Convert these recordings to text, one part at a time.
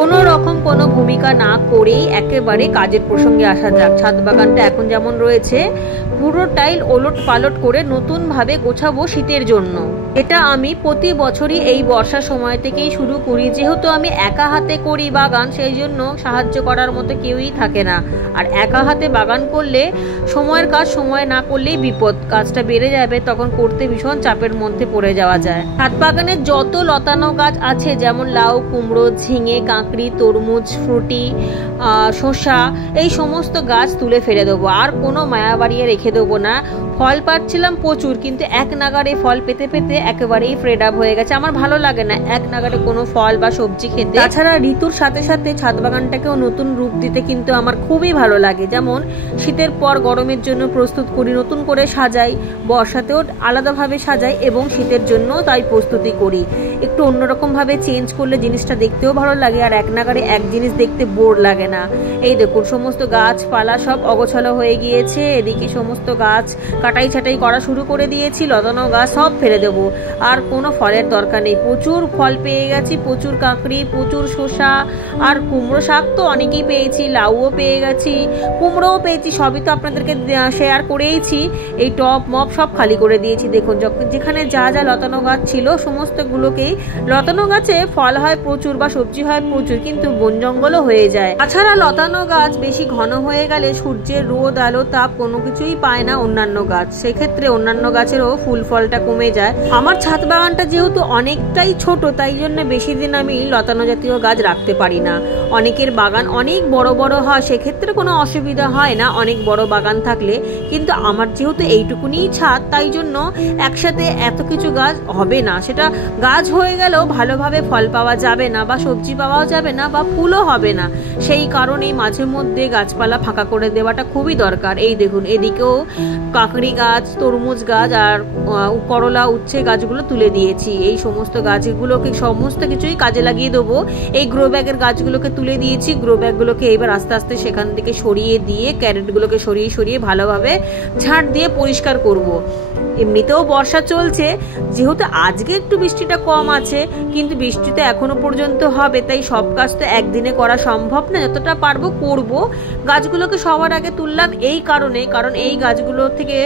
কোনো রকম কোনো ভূমিকা না করেই একেবারে কাজের প্রসঙ্গে আসা যাক। ছাদ বাগানটা এখন যেমন রয়েছে পুরোটাই ওলট পালট করে নতুন ভাবে গোছাবো শীতের জন্য। এটা আমি প্রতি বছরই এই বর্ষা সময় থেকেই শুরু করি। যেহেতু আমি একা হাতে করি বাগান, সেই জন্য সাহায্য করার মতো কেউই থাকে না। আর একা হাতে বাগান করলে সময়ের কাজ সময় না করলেই বিপদ, কাজটা বেড়ে যাবে, তখন করতে ভীষণ চাপের মধ্যে পড়ে যাওয়া যায়। ছাদ বাগানের যত লতানো গাছ আছে, যেমন লাউ, কুমড়ো, ঝিঙে, কাঁকড়ি, তরমুজ, ফ্রুটি, শসা, এই সমস্ত গাছ তুলে ফেলে দেবো। আর কোনো মায়া বাড়িয়ে রেখে দেবো না। ফল পাচ্ছিলাম প্রচুর, কিন্তু এক নাগারে ফল পেতে পেতে একেবারেই ফ্রেড আপ হয়ে গেছে। আমার ভালো লাগে না এক নাগারে কোনো ফল বা সবজি খেতে। তাছাড়া ঋতুর সাথে সাথে ছাদ বাগানটাকেও নতুন রূপ দিতে কিন্তু আমার খুবই ভালো লাগে। যেমন শীতের পর গরমের জন্য প্রস্তুত করি, নতুন করে সাজাই, বর্ষাতেও আলাদাভাবে সাজাই এবং শীতের জন্য তাই প্রস্তুতি করি। একটু অন্যরকম ভাবে চেঞ্জ করলে জিনিসটা দেখতেও ভালো লাগে, আর এক নাগারে এক জিনিস দেখতে বোর লাগে না। এই দেখুন সমস্ত গাছপালা সব অগোছালো হয়ে গিয়েছে। এদিকে সমস্ত গাছ কাটাই ছাটাই করা শুরু করে দিয়েছি, লতানো গাছ সব ফেলে দেবো। আর কোনো ফলের দরকার নেই, প্রচুর ফল পেয়ে গেছি, প্রচুর কাঁকড়ি, প্রচুর শসা, আর কুমড়ো শাক তো অনেকেই পেয়েছি, লাউও পেয়ে গেছি, কুমড়োও পেয়েছি, সবই তো আপনাদেরকে শেয়ার করেইছি। এই টপ মপ সব খালি করে দিয়েছি। দেখুন যেখানে যা যা লতানো গাছ ছিল সমস্তগুলোকেই, লতানো গাছে ফল হয় প্রচুর বা সবজি হয় প্রচুর, কিন্তু বন জঙ্গলও হয়ে যায়। তাছাড়া লতানো গাছ বেশি ঘন হয়ে গেলে সূর্যের রোদ আলো তাপ কোনো কিছুই পায় না অন্যান্য গাছ, সেক্ষেত্রে অন্যান্য গাছেরও ফুল ফলটা কমে যায়। আমার ছাদ বাগানটা যেহেতু অনেকটাই ছোট, তাই জন্য বেশি দিন আমি লতানো জাতীয় গাছ রাখতে পারি না। অনেকের বাগান অনেক বড় বড় হয়, সেক্ষেত্রে কোনো অসুবিধা হয় না অনেক বড় বাগান থাকলে, কিন্তু আমার যেহেতু এইটুকুনি ছাদ, তাই জন্য একসাথে এত কিছু গাছ হবে না। সেটা গাছ হয়ে গেলেও ভালোভাবে ফল পাওয়া যাবে না, বা সবজি পাওয়াও যাবে না, বা ফুলও হবে না। সেই কারণেই মাঝে মধ্যে গাছপালা ফাঁকা করে দেওয়াটা খুবই দরকার। এই দেখুন এদিকেও কাঁকড়ি গাছ, তরমুজ গাছ আর করলা, উচ্ছে গাছগুলো তুলে দিয়েছি। এই সমস্ত গাছগুলোকে সমস্ত কিছুই কাজে লাগিয়ে দেবো। এই গ্রো ব্যাগের গাছগুলোকে তুলে দিয়েছি। গ্রো ব্যাগগুলোকে এবার আস্তে আস্তে সেখান থেকে সরিয়ে দিয়ে ক্যারেটগুলোকে সরিয়ে সরিয়ে ভালোভাবে ঝাঁট দিয়ে পরিষ্কার করব। এমনিতেও বর্ষা চলছে, যেহেতু আজকে একটু বৃষ্টিটা কম আছে, কিন্তু বৃষ্টি তো এখনো পর্যন্ত হবে, তাই সব কাজ তো একদিনে করা সম্ভব না। যতটা পারবো করব। গাছগুলোকে সবার আগে তুললাম এই কারণে, কারণ এই গাছগুলো থেকে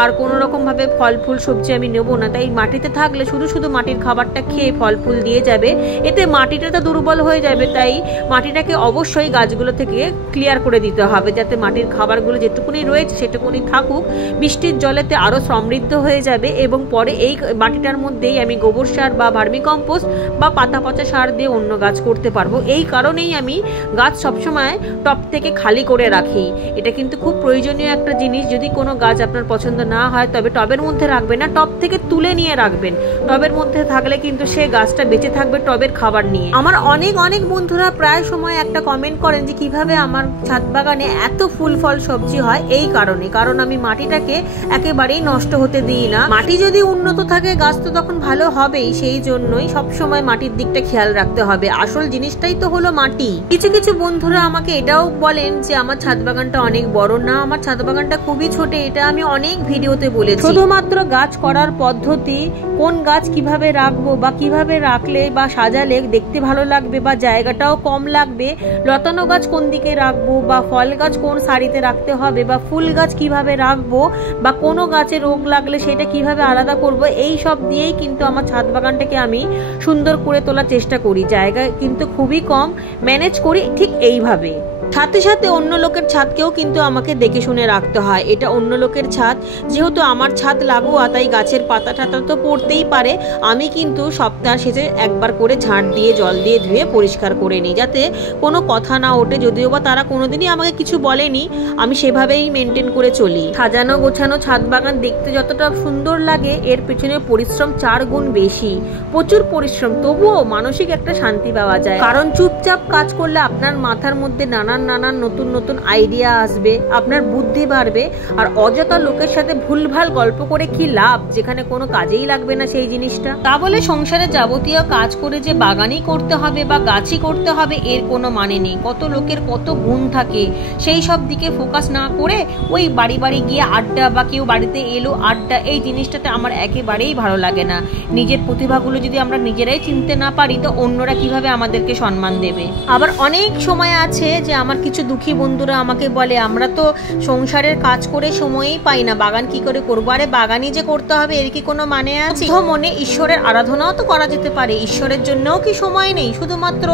আর কোনো রকম ভাবে ফল ফুল সবজি আমি নেবো না। তাই মাটিতে থাকলে শুধু শুধু মাটির খাবারটা খেয়ে ফল ফুল দিয়ে যাবে, এতে মাটিটা তো দুর্বল হয়ে যাবে। তাই মাটিটাকে অবশ্যই গাছগুলো থেকে ক্লিয়ার করে দিতে হবে, যাতে মাটির খাবারগুলো যেটুকুনি রয়েছে সেটুকুনি থাকুক। বৃষ্টির জলেতে আরো সমৃদ্ধ হয়ে যাবে এবং পরে এই মাটিটার মধ্যেই আমি গোবর সার বা ভার্মি কম্পোস্ট বা পাতা পচা সার দিয়ে অন্য গাছ করতে পারবো। এই কারণেই আমি গাছ সবসময় টব থেকে খালি করে রাখি। এটা কিন্তু খুব প্রয়োজনীয় একটা জিনিস। যদি কোনো গাছ আপনার পছন্দ না হয় তবে টবের মধ্যে রাখবেন না, টব থেকে তুলে নিয়ে রাখবেন। টবের মধ্যে থাকলে কিন্তু সে গাছটা বেঁচে থাকবে টবের খাবার নিয়ে। আমার অনেক অনেক বন্ধুরা প্রায় সময় একটা কমেন্ট করেন যে কিভাবে আমার ছাদ বাগানে এত ফুল ফল সবজি হয়। এই কারণে, কারণ আমি মাটিটাকে একেবারেই নষ্ট হতে দিই না। মাটি যদি উন্নত থাকে গাছ তো তখন ভালো হবেই, সেই জন্যই সবসময় মাটির দিকটা খেয়াল রাখতে হবে। আসল জিনিসটাই তো হলো মাটি। কিছু কিছু বন্ধুরা আমাকে এটাও বলেন যে আমার ছাদ বাগানটা অনেক বড়। না, আমার ছাদ বাগানটা খুবই ছোট, এটা আমি অনেক ভিডিওতে বলেছি। শুধুমাত্র গাছ করার পদ্ধতি, কোন গাছ কিভাবে রাখবো বা কিভাবে রাখলে বা সাজালে দেখতে ভালো লাগবে বা জায়গাটাও কম লাগবে, লতানো গাছ কোন দিকে রাখবো বা ফল গাছ কোন সারিতে রাখতে হবে বা ফুল গাছ কিভাবে রাখবো বা কোনো গাছে রোগ লাগলে সেটা কিভাবে আলাদা করব, এই সব দিয়েই কিন্তু আমার ছাদ বাগানটাকে আমি সুন্দর করে তোলার চেষ্টা করি। জায়গা কিন্তু খুবই কম, ম্যানেজ করি ঠিক এইভাবে। সাথে সাথে অন্য লোকের ছাদকেও কিন্তু আমাকে দেখে শুনে রাখতে হয়। এটা অন্য লোকের ছাদ, যেহেতু আমার ছাদ লাগোয়া, তাই গাছের পাতা টাতা তো পড়তেই পারে। আমি কিন্তু সপ্তাহ শেষে একবার করে ঝাঁট দিয়ে জল দিয়ে ধুয়ে পরিষ্কার করে নিই, যাতে কোনো কথা না ওঠে। যদিও বা তারা কোনোদিনই আমাকে কিছু বলেনি, আমি সেভাবেই মেনটেন করে চলি। সাজানো গোছানো ছাদ বাগান দেখতে যতটা সুন্দর লাগে, এর পেছনে পরিশ্রম 4 গুণ বেশি। প্রচুর পরিশ্রম, তবুও মানসিক একটা শান্তি পাওয়া যায়। কারণ চুপচাপ কাজ করলে আপনার মাথার মধ্যে নানান নানান নতুন নতুন আইডিয়া আসবে, আপনার বুদ্ধি বাড়বে। আর অযথা লোকের সাথে ভুলভাল গল্প করে কি লাভ, যেখানে কোনো কাজেই লাগবে না সেই জিনিসটা। তা বলে সংসারে যাবতীয় কাজ করে যে বাগানই করতে হবে বা গাছই করতে হবে এর কোনো মানে নেই। কত লোকের কত গুণ থাকে, সেই সব দিকে ফোকাস না করে ওই বাড়ি বাড়ি গিয়ে আড্ডা বা কেউ বাড়িতে এলো আড্ডা, এই জিনিসটাতে আমার একেবারেই ভালো লাগে না। নিজের প্রতিভাগুলো যদি আমরা নিজেরাই চিনতে না পারি তো অন্যরা কিভাবে আমাদেরকে সম্মান দেবে। আবার অনেক সময় আছে যে আমার কিছু দুঃখী বন্ধুরা আমাকে বলে, আমরা তো সংসারের কাজ করে সময়ই পাই না, বাগান কি করে করবো? আরে বাগানই যে করতে হবে এর কি কোনো মানে আছে? মনে ঈশ্বরের আরাধনাও তো করা যেতে পারে, ঈশ্বরের জন্যও কি সময় নেই? শুধুমাত্র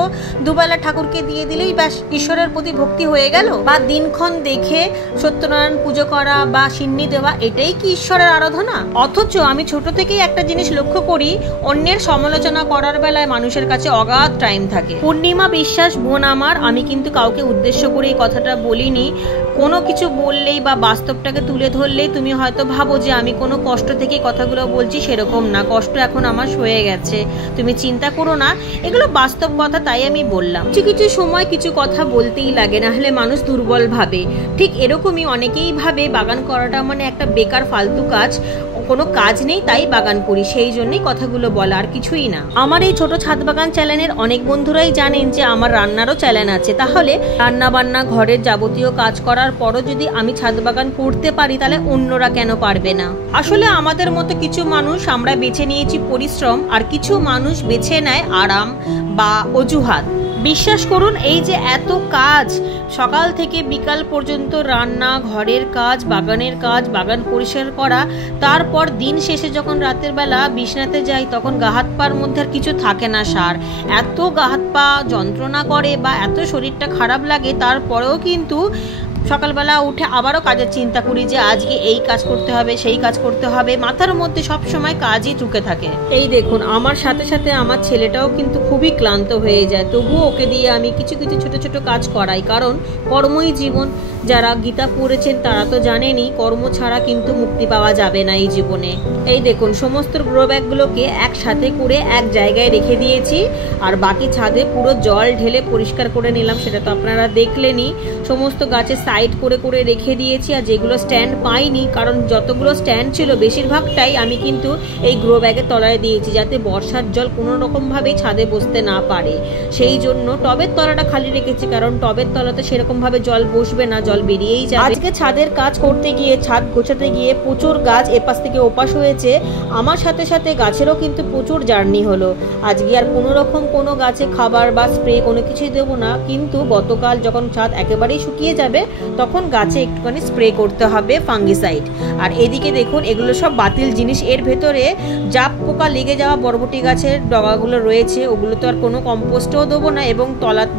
দুবেলা ঠাকুরকে দিয়ে দিলেই ব্যাস ঈশ্বরের প্রতি ভক্তি হয়ে গেল? বা দিনক্ষণ দেখে সত্যনারায়ণ পুজো করা বা সিন্নি দেওয়া, এটাই কি ঈশ্বরের আরাধনা? অথচ আমি ছোট থেকেই একটা জিনিস লক্ষ্য করি, অন্যের সমালোচনা করার বেলায় মানুষের কাছে অগাধ টাইম থাকে। পূর্ণিমা বিশ্বাস বোন আমার, আমি কিন্তু কাউকে উদ্দেশ্য করে এই কথাটা বলিনি। কোনো কিছু বললেই বা বাস্তবটাকে তুলে ধরলেই তুমি হয়তো ভাবো যে আমি কোনো কষ্ট থেকে কথাগুলো বলছি, সেরকম না। কষ্ট এখন আমার সয়ে গেছে, তুমি চিন্তা করো না, এগুলো বাস্তব কথা, তাই আমি বললাম। কিছু সময় কিছু কথা বলতেই লাগে, না হলে মানুষ দুর্বল ভাবে। ঠিক এরকমই অনেকেই ভাবে বাগান করাটা মানে একটা বেকার ফালতু কাজ, কোনো কাজ নেই তাই বাগান করি, সেই জন্যই কথাগুলো বলা, আর কিছুই না। আমার এই ছোট ছাদ বাগান চ্যানেলের অনেক বন্ধুরাই জানেন যে আমার রান্নারও চ্যানেল আছে। তাহলে রান্না বান্না ঘরের যাবতীয় কাজ করার পরও যদি আমি ছাদ বাগান করতে পারি তাহলে অন্যরা কেন পারবে না? আসলে আমাদের মতো কিছু মানুষ আমরা বেছে নিয়েছি পরিশ্রম, আর কিছু মানুষ বেছে নেয় আরাম বা অজুহাত। বিশ্বাস করুন, এই যে এত কাজ, সকাল থেকে বিকাল পর্যন্ত রান্না, ঘরের কাজ, বাগানের কাজ, বাগান পরিষ্কার করা, তারপর দিন শেষে যখন রাতের বেলা বিছানাতে যাই তখন গা হাত পার মধ্যে আর কিছু থাকে না সার। এত গা হাত পা যন্ত্রণা করে বা এত শরীরটা খারাপ লাগে, তারপরেও কিন্তু সকালবেলা উঠে আবারও কাজের চিন্তা করি যে আজকে এই কাজ করতে হবে, সেই কাজ করতে হবে, মাথার মধ্যে সব সময় কাজই ঢুকে থাকে। এই দেখুন, আমার সাথে সাথে আমার ছেলেটাও কিন্তু খুবই ক্লান্ত হয়ে যায়, তবুও ওকে দিয়ে আমি কিছু কিছু ছোট ছোট কাজ করাই, কারণ কর্মই জীবন। যারা গীতা পড়েছেন তারা তো জানেনই, কর্ম ছাড়া কিন্তু মুক্তি পাওয়া যাবে না এই জীবনে। এই দেখুন, সমস্ত গ্রো ব্যাগগুলোকে একসাথে করে এক জায়গায় রেখে দিয়েছি, আর বাকি ছাদে পুরো জল ঢেলে পরিষ্কার করে নিলাম, সেটা তো আপনারা দেখলেনই। সমস্ত গাছের সাইড করে করে রেখে দিয়েছি, আর যেগুলো স্ট্যান্ড পাইনি, কারণ যতগুলো স্ট্যান্ড ছিল বেশিরভাগটাই আমি কিন্তু এই গ্রো ব্যাগের তলায় দিয়েছি, যাতে বর্ষার জল কোনো রকমভাবেই ছাদে বসতে না পারে। সেই জন্য টবের তলাটা খালি রেখেছি, কারণ টবের তলাতে সেরকমভাবে জল বসবে না, জল বেরিয়েই যাবে। আজকে ছাদের কাজ করতে গিয়ে, ছাদ গোছাতে গিয়ে প্রচুর গাছ এপাশ থেকে ওপাশ হয়েছে, আমার সাথে সাথে গাছেরও কিন্তু প্রচুর জার্নি হলো। আজকে আর কোনো রকম কোনো গাছে খাবার বা স্প্রে কোনো কিছুই দেবো না, কিন্তু গতকাল যখন ছাদ একেবারেই শুকিয়ে যাবে তখন গাছে একটুখানি স্প্রে করতে হবে ফাঙ্গিসাইড। আর এদিকে দেখুন, এগুলো সব বাতিল জিনিস, এর ভেতরে জাপ পোকা লেগে যাওয়া বরবটি গাছের ডগাগুলো রয়েছে, ওগুলো তো আর কোনো কম্পোস্টেও দেবো না এবং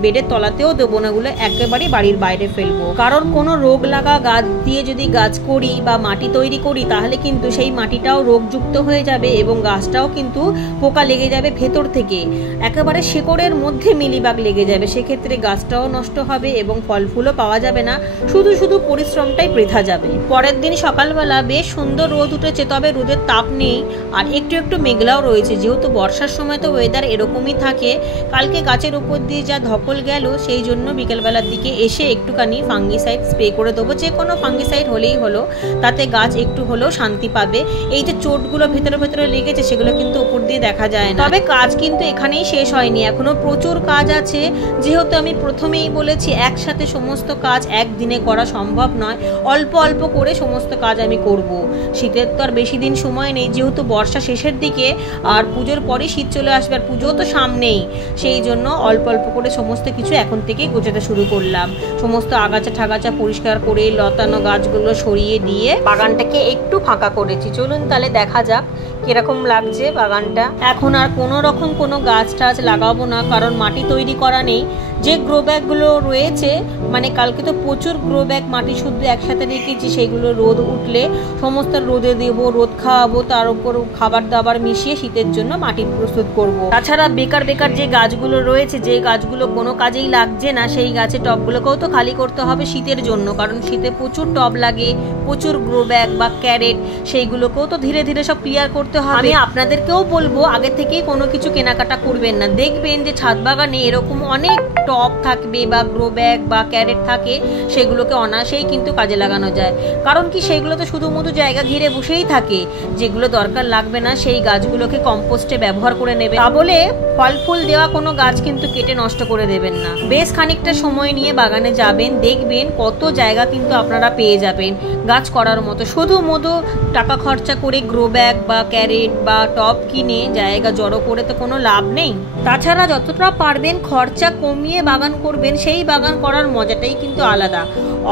বেডের তলাতেও দেবো না, ওগুলো একেবারেই বাড়ির বাইরে ফেলবো। কারণ কোনো রোগ লাগা গাছ দিয়ে যদি গাছ করি বা মাটি তৈরি করি তাহলে কিন্তু সেই মাটিটাও রোগযুক্ত হয়ে যাবে এবং গাছটাও কিন্তু পোকা লেগে যাবে ভেতর থেকে, একেবারে শিকড়ের মধ্যে মিলিবাগ লেগে যাবে, সেক্ষেত্রে গাছটাও নষ্ট হবে এবং ফল ফুলও পাওয়া যাবে না, শুধু শুধু পরিশ্রমটাই বৃথা যাবে। পরের দিন সকালবেলা বেশ সুন্দর রোদ উঠেছে, তবে রোদের তাপ নেই আর একটু একটু মেঘলাও রয়েছে, যেহেতু বর্ষার সময় তো ওয়েদার এরকমই থাকে। কালকে গাছের উপর দিয়ে যা ধকল গেল, সেই জন্য বিকেলবেলার দিকে এসে একটুখানি ফাঙ্গিসাইড স্প্রে করে দেবো, যে কোনো ফাঙ্গিসাইড হলেই হলো, তাতে গাছ একটু হলেও শান্তি পাবে। এই যে চোটগুলো ভেতরে ভেতরে লেগেছে সেগুলো কিন্তু উপর দিয়ে দেখা যায় না। তবে কাজ কিন্তু এখানেই শেষ হয়নি, এখনো প্রচুর কাজ আছে। যেহেতু আমি প্রথমেই বলেছি একসাথে সমস্ত কাজ একদিনে করা সম্ভব নয়, অল্প অল্প করে সমস্ত কাজ আমি করব। শীতের তো আর বেশি দিন সময় নেই, যেহেতু বর্ষা শেষের দিকে আর পুজোর পরে শীত চলে আসবে, আর পুজো তো সামনেই, সেই জন্য অল্প অল্প করে সমস্ত কিছু এখন থেকেই গোছাতে শুরু করলাম। সমস্ত আগাছা ঠাগাছা পরিষ্কার করে লতানো গাছগুলো সরিয়ে দিয়ে বাগানটাকে একটু ফাঁকা করেছি। চলুন তাহলে দেখা যাক কিরকম লাগছে বাগানটা। এখন আর কোনো রকম কোনো গাছ টাছ লাগাবো না, কারণ মাটি তৈরি করা নেই। যে গ্রো ব্যাগগুলো রয়েছে, মানে কালকে তো প্রচুর গ্রো ব্যাগ মাটি শুদ্ধ একসাথে রেখেছি, সেইগুলো রোদ উঠলে সমস্ত রোদে দেবো, রোদ খাওয়াবো, তার উপর খাবার দাবার মিশিয়ে শীতের জন্য মাটি প্রস্তুত করব। তাছাড়া বেকার বেকার যে গাছগুলো রয়েছে, যে গাছগুলো কোনো কাজেই লাগছে না, সেই গাছের টবগুলোকেও তো খালি করতে হবে শীতের জন্য, কারণ শীতে প্রচুর টব লাগে, প্রচুর গ্রো ব্যাগ বা ক্যারেট, সেইগুলোকেও তো ধীরে ধীরে সব ক্লিয়ার করতে হবে। আমি আপনাদেরকেও বলবো আগে থেকেই কোনো কিছু কেনাকাটা করবেন না, দেখবেন যে ছাদ বাগানে এরকম অনেক টব থাকবে বা গ্রো ব্যাগ বা ক্যারেট থাকে, সেগুলোকে অনায়াসেই কিন্তু কাজে লাগানো যায়। কারণ কি, সেগুলো তো শুধুমুধু জায়গা ঘিরে বসেই থাকে, যেগুলো দরকার লাগবে না সেই গাছগুলোকে কম্পোস্টে ব্যবহার করে নেবে। তা বলে ফল ফুল দেওয়া কোনো গাছ কিন্তু কেটে নষ্ট করে দেবেন না। বেশ খানিকটা সময় নিয়ে বাগানে যাবেন, দেখবেন কত জায়গা কিন্তু আপনারা পেয়ে যাবেন গাছ করার মতো। শুধুমুধু টাকা খরচা করে গ্রো ব্যাগ বা ক্যারেট বা টব কিনে জায়গা জড়ো করে তো কোনো লাভ নেই। তাছাড়া যতটা পারবেন খরচা কমিয়ে বাগান করবেন, সেই বাগান করার মজাটাই কিন্তু আলাদা।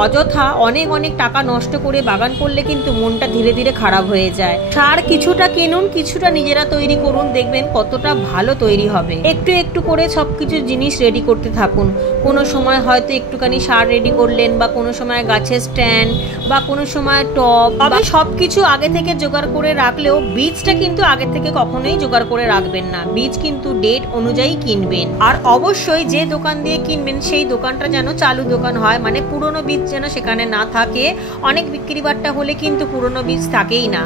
অযথা অনেক অনেক টাকা নষ্ট করে বাগান করলে কিন্তু মনটা ধীরে ধীরে খারাপ হয়ে যায়। সার কিছুটা কিনুন, কিছুটা নিজেরা তৈরি করুন, দেখবেন কতটা ভালো তৈরি হবে। একটু একটু করে সবকিছু জিনিস রেডি করতে থাকুন। কোনো সময় হয়তো একটুখানি সার রেডি করলেন, বা কোনো সময় গাছের স্ট্যান্ড, বা কোনো সময় টব। তবে সবকিছু আগে থেকে জোগাড় করে রাখলেও বীজটা কিন্তু আগে থেকে কখনোই জোগাড় করে রাখবেন না। বীজ কিন্তু ডেট অনুযায়ী কিনবেন। আর অবশ্যই যে দোকান দিয়ে কিনবেন সেই দোকানটা যেন চালু দোকান হয়, মানে পুরনো বীজ যেন সেখানে না থাকে। অনেক বিক্রি বাট্টা হলে কিন্তু পুরনো বীজ থাকেই না।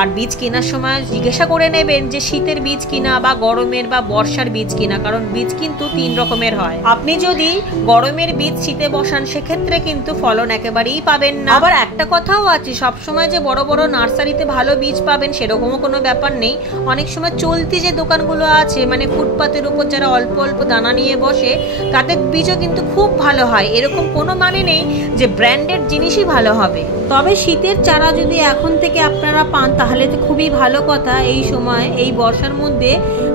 আর বীজ কেনার সময় জিজ্ঞাসা করে নেবেন যে শীতের বীজ কিনা বা গরমের বা বর্ষার বীজ কিনা, কারণ বীজ কিন্তু 3 রকমের হয়। আপনি যদি গরমের বীজ শীতে বসান, সেক্ষেত্রে কিন্তু ফলন একেবারেই পাবেন না। আবার একটা কথাও আছে, সবসময় যে বড় বড় নার্সারিতে ভালো বীজ পাবেন সেরকমও কোনো ব্যাপার নেই। অনেক সময় চলতি যে দোকানগুলো আছে, মানে ফুটপাতের উপর যারা অল্প অল্প দানা নিয়ে বসে, তাদের বীজও কিন্তু খুব ভালো হয়। এরকম কোনো মানে নেই যে ব্র্যান্ডেড জিনিসই ভালো হবে। তবে শীতের চারা যদি এখন থেকে আপনারা পান তাহলে তো খুবই ভালো কথা। এই সময় এই বর্ষার মধ্যে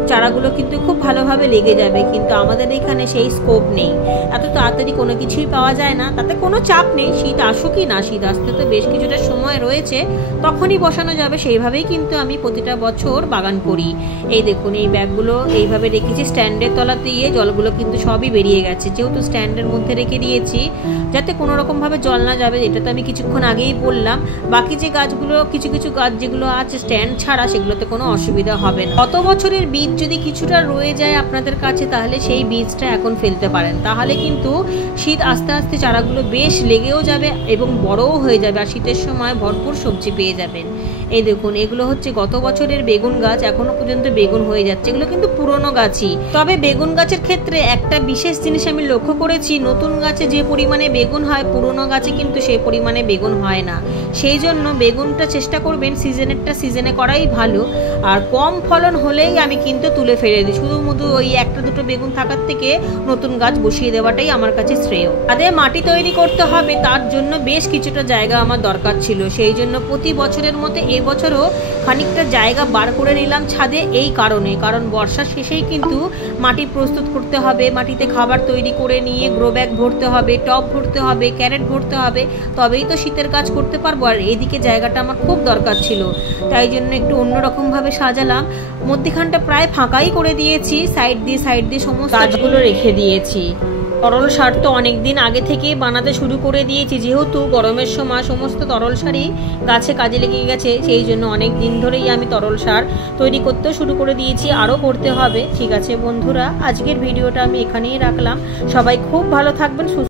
চারাগুলো কিন্তু খুব ভালোভাবে লেগে যাবে, কিন্তু আমাদের এখানে সেই স্কোপ নেই। এত তাড়াতাড়ি কোনো কিছুই পাওয়া যায় না, তাতে কোনো চাপ নেই। শীত আসুকই না, শীত আসতে তো বেশ কিছুটা সময় রয়েছে, তখনই বসানো যাবে। সেইভাবেই কিন্তু আমি প্রতিটা বছর বাগান করি। এই দেখুন, এই ব্যাগগুলো এইভাবে রেখেছি স্ট্যান্ডের তলা দিয়ে, জলগুলো কিন্তু সবই বেরিয়ে গেছে, যেহেতু স্ট্যান্ডের মধ্যে রেখে দিয়েছি যাতে কোনো রকমভাবে জল না যাবে। এটা তো আমি কিছুক্ষণ আগেই বললাম। বাকি যে গাছগুলো, কিছু কিছু গাছ যেগুলো আছে স্ট্যান্ড ছাড়া, সেগুলোতে কোনো অসুবিধা হবে না। গত বছরের বীজ যদি কিছুটা রয়ে যায় আপনাদের কাছে, তাহলে সেই বীজটা এখন ফেলতে পারেন। তাহলে কিন্তু শীত আস্তে আস্তে চারাগুলো বেশ লেগেও যাবে এবং বড়ও হয়ে যাবে, আর শীতের সময় ভরপুর সবজি পেয়ে যাবেন। এই দেখুন, এগুলো হচ্ছে গত বছরের বেগুন গাছ, এখনো পর্যন্ত বেগুন হয়ে যাচ্ছে। এগুলো কিন্তু পুরনো গাছই। তবে বেগুন গাছের ক্ষেত্রে একটা বিশেষ জিনিস আমি লক্ষ্য করেছি, নতুন গাছে যে পরিমাণে বেগুন হয়, পুরনো গাছে কিন্তু সেই পরিমাণে বেগুন হয় না। সেই জন্য বেগুনটা চেষ্টা করবেন সিজনেরটা সিজনে করাই ভালো। আর কম ফলন হলেই আমি কিন্তু তুলে ফেলে দিই। শুধুমুধু ওই একটা দুটো বেগুন থাকার থেকে নতুন গাছ বসিয়ে দেওয়াটাই আমার কাছে শ্রেয়। তাদের মাটি তৈরি করতে হবে, তার জন্য বেশ কিছুটা জায়গা আমার দরকার ছিল। সেই জন্য প্রতি বছরের মতো এবছরও খানিকটা জায়গা বার করে নিলাম ছাদে, এই কারণে, কারণ বর্ষার শেষেই কিন্তু মাটি প্রস্তুত করতে হবে। মাটিতে খাবার তৈরি করে নিয়ে গ্রো ব্যাগ ভরতে হবে, টব ভরতে হবে, ক্যারেট ভরতে হবে, তবেই তো শীতের কাজ করতে পারবো। আর এইদিকে জায়গাটা আমার খুব দরকার ছিল, তাই জন্য একটু অন্যরকম ভাবে সাজালাম। মধ্যখানটা প্রায় ফাঁকাই করে দিয়েছি, সাইড দিয়ে সমস্ত গাছগুলো রেখে দিয়েছি। তরল সার তো অনেকদিন আগে থেকেই বানাতে শুরু করে দিয়েছি, যেহেতু গরমের সময় সমস্ত তরল সারই গাছে কাজে লেগে গেছে। সেই জন্য অনেক দিন ধরেই আমি তরল সার তৈরি করতেও শুরু করে দিয়েছি, আরও করতে হবে। ঠিক আছে বন্ধুরা, আজকের ভিডিওটা আমি এখানেই রাখলাম। সবাই খুব ভালো থাকবেন।